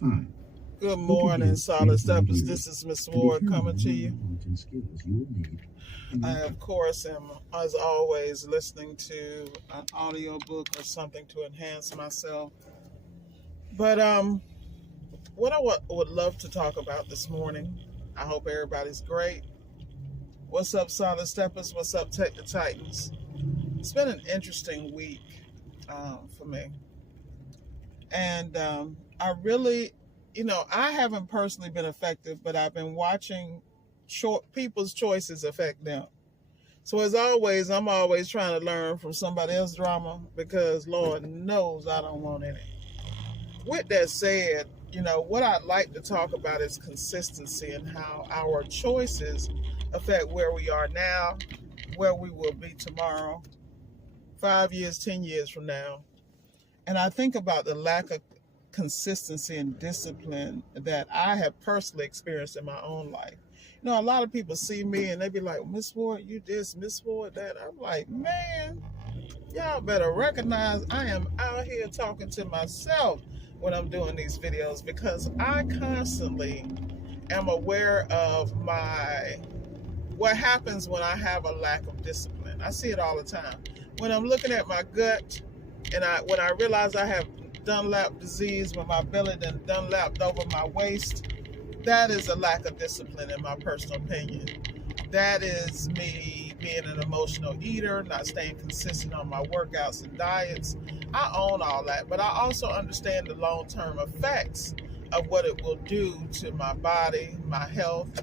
5. Good morning, Solid Steppers. This is Miss Ward coming to you. I, of course, am, as always, listening to an audiobook or something to enhance myself. But what I would love to talk about this morning, I hope everybody's great. What's up, Solid Steppers? What's up, Tech the Titans? It's been an interesting week for me. And I really... I haven't personally been affected, but I've been watching people's choices affect them. So as always, I'm always trying to learn from somebody else's drama because Lord knows I don't want any. With that said, what I'd like to talk about is consistency and how our choices affect where we are now, where we will be tomorrow, 5 years, 10 years from now. And I think about the lack of consistency and discipline that I have personally experienced in my own life. A lot of people see me and they be like, Miss Ward, you this, Miss Ward, that. I'm like, man, y'all better recognize I am out here talking to myself when I'm doing these videos because I constantly am aware of what happens when I have a lack of discipline. I see it all the time. When I'm looking at my gut and when I realize I have Dunlap disease, when my belly done Dunlapped over my waist, that is a lack of discipline in my personal opinion. That is me being an emotional eater, not staying consistent on my workouts and diets. I own all that, but I also understand the long-term effects of what it will do to my body, my health.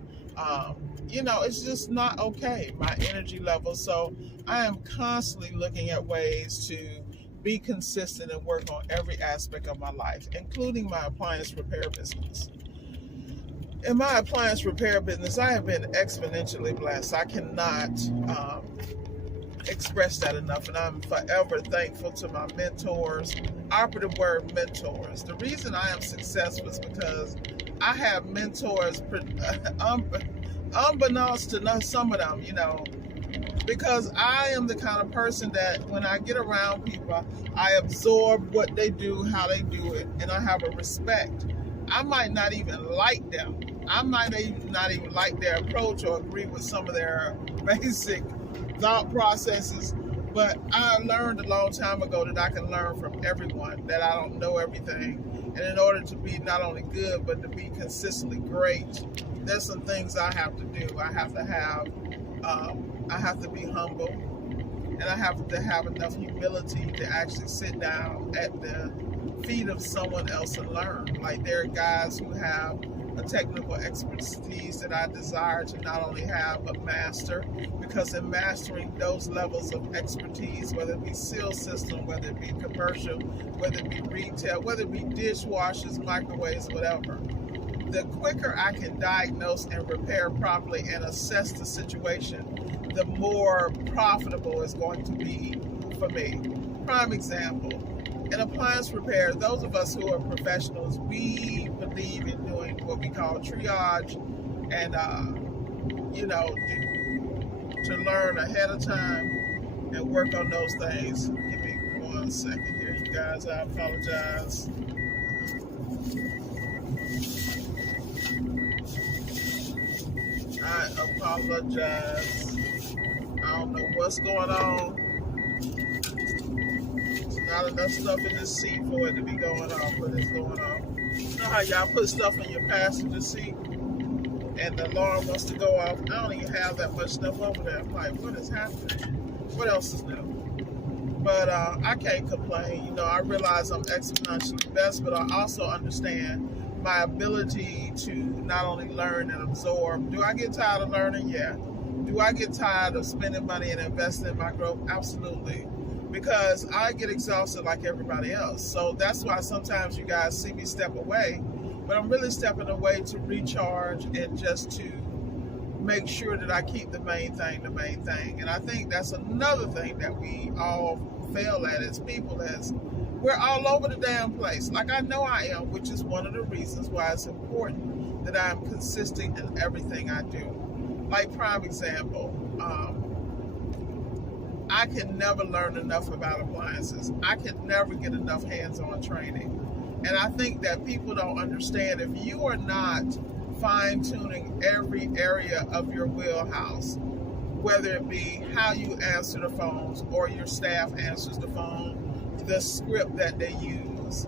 It's just not okay, my energy level. So I am constantly looking at ways to be consistent and work on every aspect of my life, including my appliance repair business. In my appliance repair business, I have been exponentially blessed. I cannot express that enough, and I'm forever thankful to my mentors. Operative word, mentors. The reason I am successful is because I have mentors, unbeknownst to some of them, because I am the kind of person that when I get around people, I absorb what they do, how they do it, and I have a respect. I might not even like them. I might not even like their approach or agree with some of their basic thought processes, but I learned a long time ago that I can learn from everyone, that I don't know everything. And in order to be not only good, but to be consistently great, there's some things I have to do. I have to be humble, and I have to have enough humility to actually sit down at the feet of someone else and learn. Like, there are guys who have a technical expertise that I desire to not only have but master, because in mastering those levels of expertise, whether it be seal system, whether it be commercial, whether it be retail, whether it be dishwashers, microwaves, whatever, the quicker I can diagnose and repair properly and assess the situation, the more profitable it's going to be for me. Prime example, in appliance repair, those of us who are professionals, we believe in doing what we call triage and, to learn ahead of time and work on those things. Give me 1 second here, you guys. I apologize. I apologize. I don't know what's going on. There's not enough stuff in this seat for it to be going on, but it's going on. You know how y'all put stuff in your passenger seat and the alarm wants to go off? I don't even have that much stuff over there. I'm like, what is happening? What else is new? But I can't complain. I realize I'm exponentially best, but I also understand my ability to not only learn and absorb. Do I get tired of learning? Yeah. Do I get tired of spending money and investing in my growth? Absolutely. Because I get exhausted like everybody else. So that's why sometimes you guys see me step away, but I'm really stepping away to recharge and just to make sure that I keep the main thing. And I think that's another thing that we all fail at as people, as we're all over the damn place. Like I know I am, which is one of the reasons why it's important that I'm consistent in everything I do. Like prime example, I can never learn enough about appliances. I can never get enough hands-on training. And I think that people don't understand, if you are not fine-tuning every area of your wheelhouse, whether it be how you answer the phones or your staff answers the phone, the script that they use,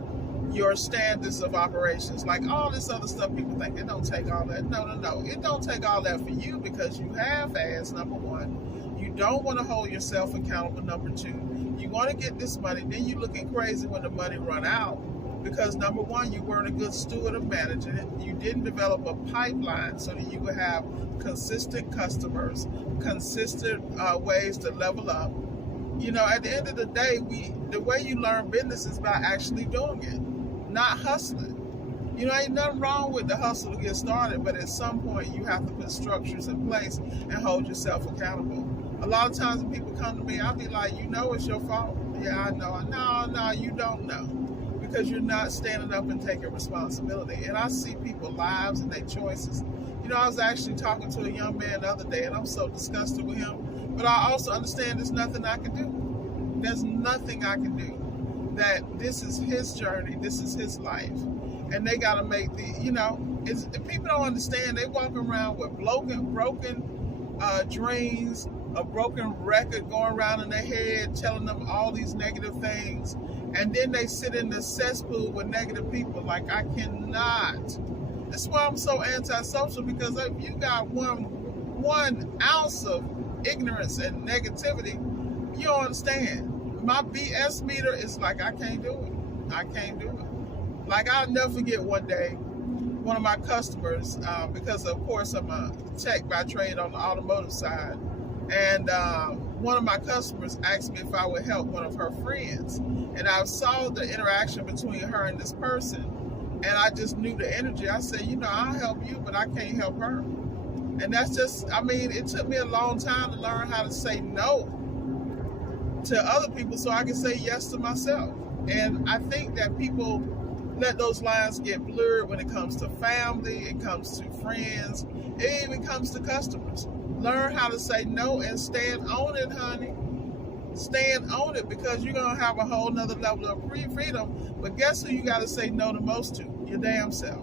your standards of operations, like all this other stuff. People think it don't take all that. No. It don't take all that for you, because you half-ass, number one. You don't want to hold yourself accountable, number two. You want to get this money, then you looking crazy when the money run out, because number one, you weren't a good steward of managing it. You didn't develop a pipeline so that you would have consistent customers, consistent ways to level up. You know, at the end of the day, the way you learn business is by actually doing it, not hustling. You know, ain't nothing wrong with the hustle to get started, but at some point you have to put structures in place and hold yourself accountable. A lot of times when people come to me, I'll be like, you know it's your fault. Yeah, I know. No, you don't know. Because you're not standing up and taking responsibility. And I see people's lives and their choices. You know, I was actually talking to a young man the other day, and I'm so disgusted with him. But I also understand there's nothing I can do. There's nothing I can do. That this is his journey. This is his life. And they got to make people don't understand. They walk around with broken dreams, a broken record going around in their head, telling them all these negative things. And then they sit in the cesspool with negative people. Like, I cannot. That's why I'm so antisocial, because if you got one ounce of ignorance and negativity, you don't understand. My BS meter is like, I can't do it. I can't do it. Like, I'll never forget one day, one of my customers, because of course I'm a tech by trade on the automotive side, and one of my customers asked me if I would help one of her friends. And I saw the interaction between her and this person, and I just knew the energy. I said, I'll help you, but I can't help her. And that's just, it took me a long time to learn how to say no to other people so I can say yes to myself. And I think that people let those lines get blurred when it comes to family, it comes to friends, it even comes to customers. Learn how to say no and stand on it, honey. Stand on it, because you're going to have a whole nother level of freedom. But guess who you got to say no the most to? Your damn self.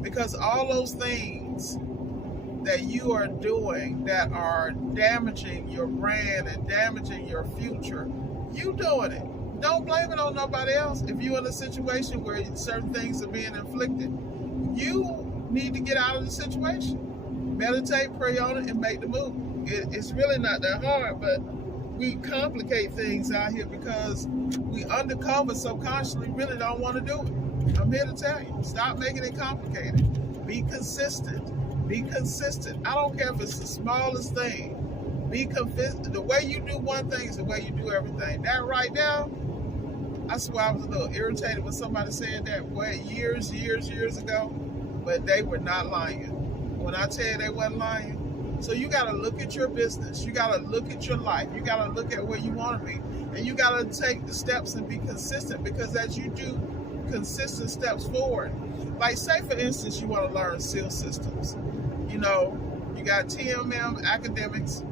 Because all those things that you are doing that are damaging your brand and damaging your future, you doing it. Don't blame it on nobody else. If you're in a situation where certain things are being inflicted, you need to get out of the situation. Meditate, pray on it, and make the move. It's really not that hard, but we complicate things out here because we undercover subconsciously really don't want to do it. I'm here to tell you, stop making it complicated. Be consistent. Be consistent. I don't care if it's the smallest thing. Be consistent. The way you do one thing is the way you do everything. That right now, I swear I was a little irritated when somebody said that years ago, but they were not lying. When I tell you they wasn't lying. So you got to look at your business. You got to look at your life. You got to look at where you want to be. And you got to take the steps and be consistent, because as you do consistent steps forward, like say for instance, you want to learn SEAL systems. You got TMM academics,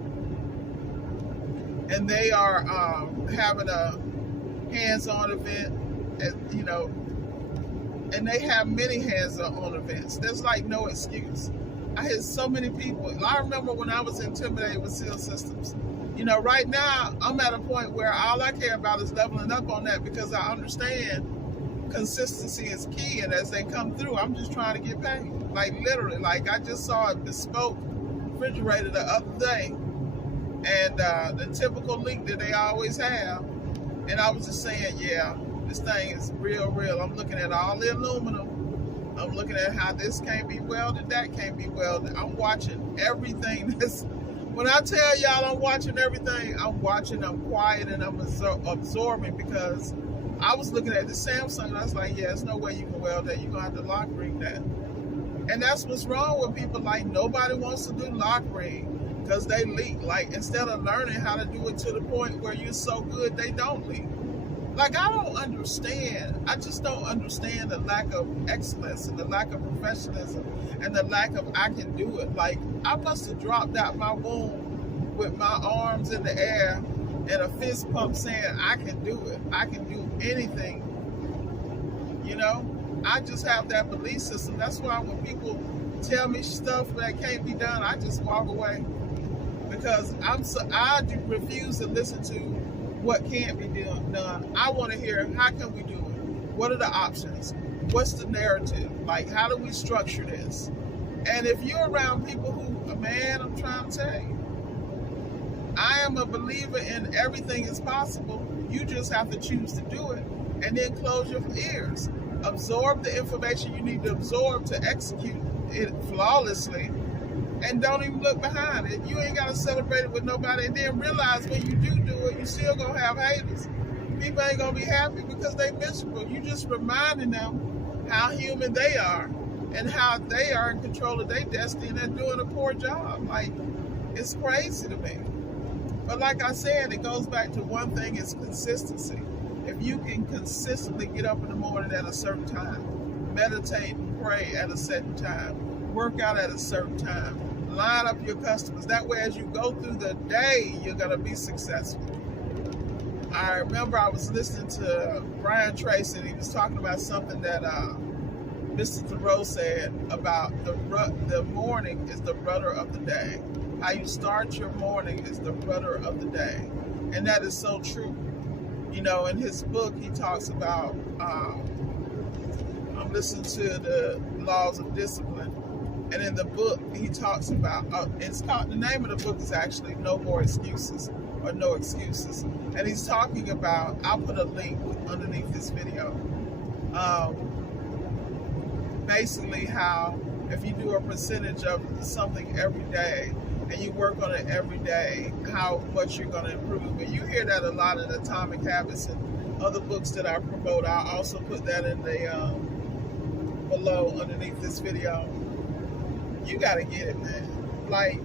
and they are having a hands-on event, and they have many hands-on events. There's like no excuse. I had so many people. I remember when I was intimidated with SEAL systems. Right now, I'm at a point where all I care about is leveling up on that, because I understand consistency is key. And as they come through, I'm just trying to get paid. Like literally, like I just saw a bespoke refrigerator the other day, and the typical leak that they always have. And I was just saying, yeah, this thing is real. I'm looking at all the aluminum. I'm looking at how this can't be welded, that can't be welded. I'm watching everything. When I tell y'all I'm watching everything, I'm watching, I'm quiet, and I'm absorbing, because I was looking at the Samsung, and I was like, yeah, there's no way you can weld that. You're going to have to lock ring that. And that's what's wrong with people. Like, nobody wants to do lock ring because they leak. Like, instead of learning how to do it to the point where you're so good, they don't leak. Like, I don't understand. I just don't understand the lack of excellence and the lack of professionalism and the lack of I can do it. Like, I must have dropped out my womb with my arms in the air and a fist pump saying, I can do it. I can do anything, I just have that belief system. That's why when people tell me stuff that can't be done, I just walk away, because I refuse to listen to what can't be done. I want to hear, how can we do it? What are the options? What's the narrative? Like, how do we structure this? And if you're around people who, man, I'm trying to tell you, I am a believer in everything is possible. You just have to choose to do it, and then close your ears. Absorb the information you need to absorb to execute it flawlessly, and don't even look behind it. You ain't got to celebrate it with nobody, and then realize when you do it, you still gonna have haters. People ain't gonna be happy because they miserable. You just reminding them how human they are and how they are in control of their destiny, and they're doing a poor job. Like, it's crazy to me. But like I said, it goes back to one thing, is consistency. If you can consistently get up in the morning at a certain time, meditate and pray at a certain time, work out at a certain time, line up your customers. That way, as you go through the day, you're going to be successful. I remember I was listening to Brian Tracy, and he was talking about something that Mr. Thoreau said about the morning is the rudder of the day. How you start your morning is the rudder of the day. And that is so true. You know, in his book, he talks about, I'm listening to the laws of discipline. And in the book, he talks about, the name of the book is actually No More Excuses, or No Excuses. And he's talking about, I'll put a link underneath this video, basically how if you do a percentage of something every day, and you work on it every day, how much you're going to improve. And you hear that a lot in Atomic Habits and other books that I promote. I'll also put that in the below underneath this video. You got to get it, man. Like,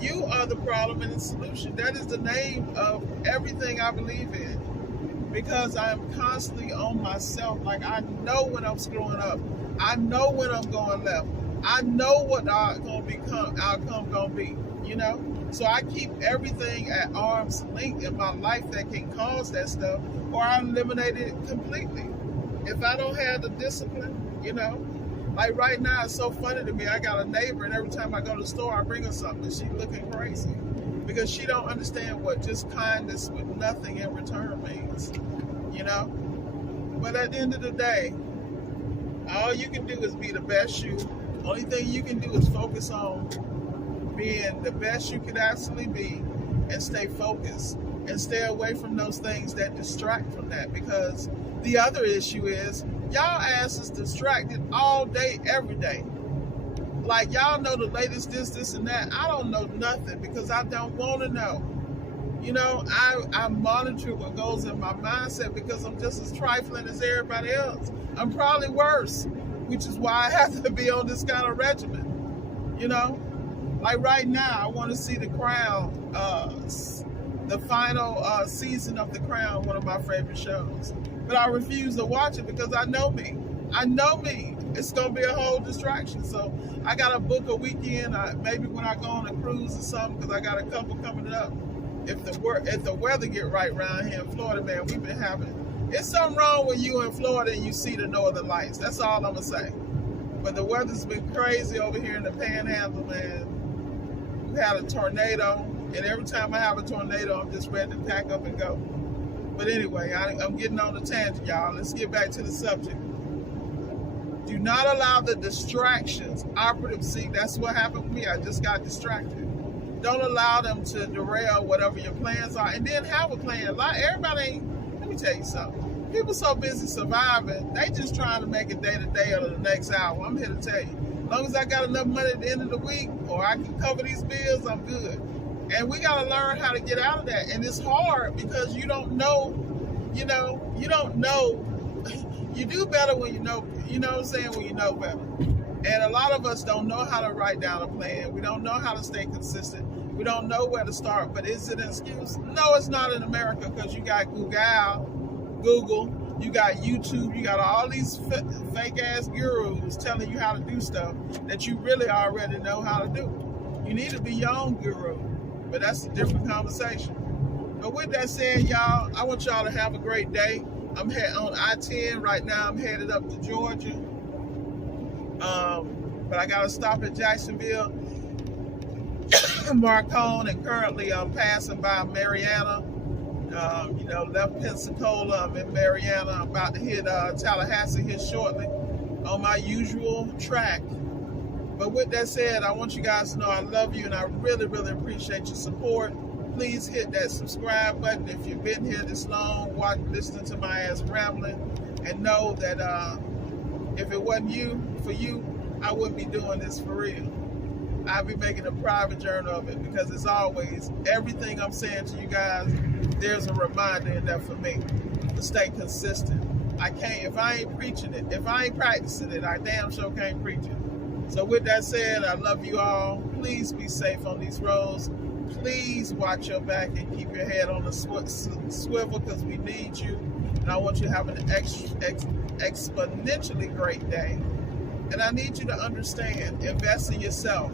you are the problem and the solution. That is the name of everything I believe in, because I am constantly on myself. Like, I know when I'm screwing up. I know when I'm going left. I know what the outcome gonna be, you know? So I keep everything at arm's length in my life that can cause that stuff, or I eliminate it completely. If I don't have the discipline, you know? Like right now, it's so funny to me. I got a neighbor, and every time I go to the store, I bring her something, and she's looking crazy, because she don't understand what just kindness with nothing in return means, you know? But at the end of the day, all you can do is be the best you. Only thing you can do is focus on being the best you could absolutely be, and stay focused and stay away from those things that distract from that. Because the other issue is, y'all asses distracted all day, every day. Like, y'all know the latest this, and that. I don't know nothing, because I don't want to know. You know, I monitor what goes in my mindset, because I'm just as trifling as everybody else. I'm probably worse, which is why I have to be on this kind of regimen, you know? Like right now, I want to see The Crown, the final season of The Crown, one of my favorite shows. But I refuse to watch it, because I know me. I know me. It's going to be a whole distraction. So I got to book a weekend, maybe when I go on a cruise or something, because I got a couple coming up. If the weather get right around here in Florida, man, we've been having... It's something wrong when you in Florida and you see the northern lights. That's all I'm going to say. But the weather's been crazy over here in the Panhandle, man. We had a tornado, and every time I have a tornado, I'm just ready to pack up and go. But anyway, I'm getting on the tangent, y'all. Let's get back to the subject. Do not allow the distractions, see, that's what happened with me. I just got distracted. Don't allow them to derail whatever your plans are, and then have a plan. Everybody ain't... Let me tell you something. People so busy surviving, they just trying to make it day to day or the next hour. I'm here to tell you, as long as I got enough money at the end of the week, or I can cover these bills, I'm good. And we got to learn how to get out of that. And it's hard, because you don't know, you don't know. You do better when you know, you know what I'm saying, when you know better. And a lot of us don't know how to write down a plan. We don't know how to stay consistent. We don't know where to start. But is it an excuse? No, it's not in America, because you got Google, you got YouTube, you got all these fake-ass gurus telling you how to do stuff that you really already know how to do. You need to be your own guru, but that's a different conversation. But with that said, y'all, I want y'all to have a great day. I'm on I-10 right now. I'm headed up to Georgia. But I got to stop at Jacksonville, Marcone, and currently I'm passing by Mariana. Left Pensacola. I'm in Mariana. I'm about to hit Tallahassee here shortly on my usual track. But with that said, I want you guys to know I love you and I really, really appreciate your support. Please hit that subscribe button if you've been here this long, listening to my ass rambling, and know that if it wasn't for you, I wouldn't be doing this for real. I'd be making a private journal of it, because as always, everything I'm saying to you guys, there's a reminder in there for me to stay consistent. I can't, if I ain't preaching it, if I ain't practicing it, I damn sure can't preach it. So with that said, I love you all. Please be safe on these roads. Please watch your back and keep your head on the swivel, because we need you. And I want you to have an exponentially great day. And I need you to understand, invest in yourself.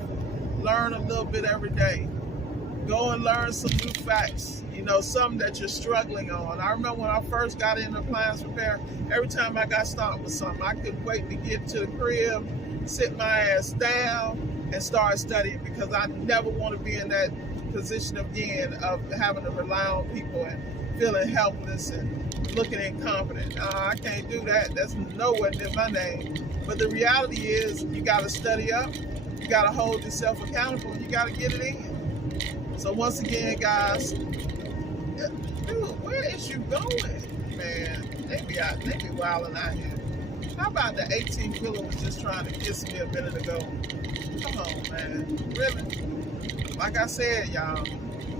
Learn a little bit every day. Go and learn some new facts, something that you're struggling on. I remember when I first got into appliance repair, every time I got stopped with something, I couldn't wait to get to the crib, sit my ass down, and start studying, because I never want to be in that position again of having to rely on people and feeling helpless and looking incompetent. I can't do that. That's nowhere near my name. But the reality is, you got to study up, you got to hold yourself accountable, and you got to get it in. So once again, guys, dude, where is you going, man? They be wilding out here. How about the 18-wheeler was just trying to kiss me a minute ago? Come on, man. Really? Like I said, y'all,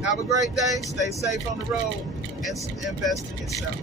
have a great day. Stay safe on the road and invest in yourself.